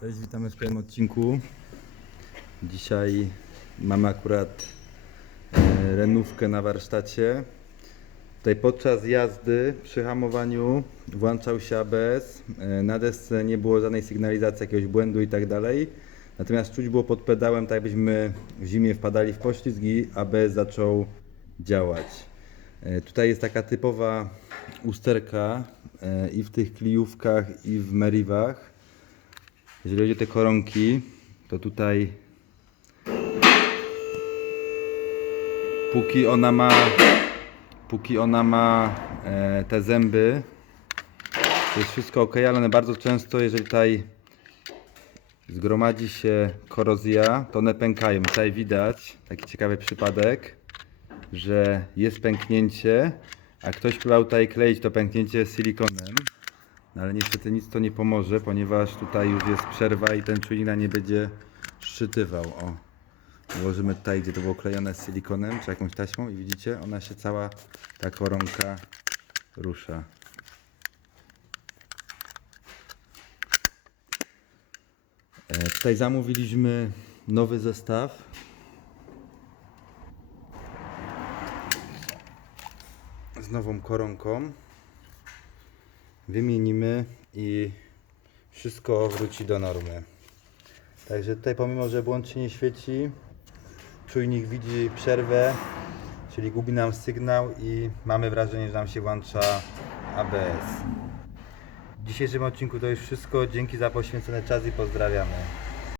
Cześć, witamy w kolejnym odcinku. Dzisiaj mamy akurat e, renówkę na warsztacie. Tutaj podczas jazdy przy hamowaniu włączał się ABS. E, Na desce nie było żadnej sygnalizacji jakiegoś błędu i tak dalej. Natomiast czuć było pod pedałem, tak jakbyśmy w zimie wpadali w poślizg i ABS zaczął działać. E, Tutaj jest taka typowa usterka i w tych klijówkach i w meriwach. Jeżeli chodzi o te koronki, to tutaj póki ona ma póki ona ma e, te zęby to jest wszystko ok, ale bardzo często jeżeli tutaj zgromadzi się korozja, to one pękają. Tutaj widać taki ciekawy przypadek, że jest pęknięcie, a ktoś próbował tutaj kleić to pęknięcie silikonem. No ale niestety nic to nie pomoże, ponieważ tutaj już jest przerwa i ten czujnik nie będzie szczytywał. O, włożymy tutaj, gdzie to było klejone z silikonem, czy jakąś taśmą i widzicie, ona się cała, ta koronka rusza. E, tutaj zamówiliśmy nowy zestaw. Z nową koronką wymienimy i wszystko wróci do normy. Także tutaj pomimo, że błąd się nie świeci, czujnik widzi przerwę, czyli gubi nam sygnał i mamy wrażenie, że nam się włącza ABS. W dzisiejszym odcinku to już wszystko. Dzięki za poświęcony czas i pozdrawiamy.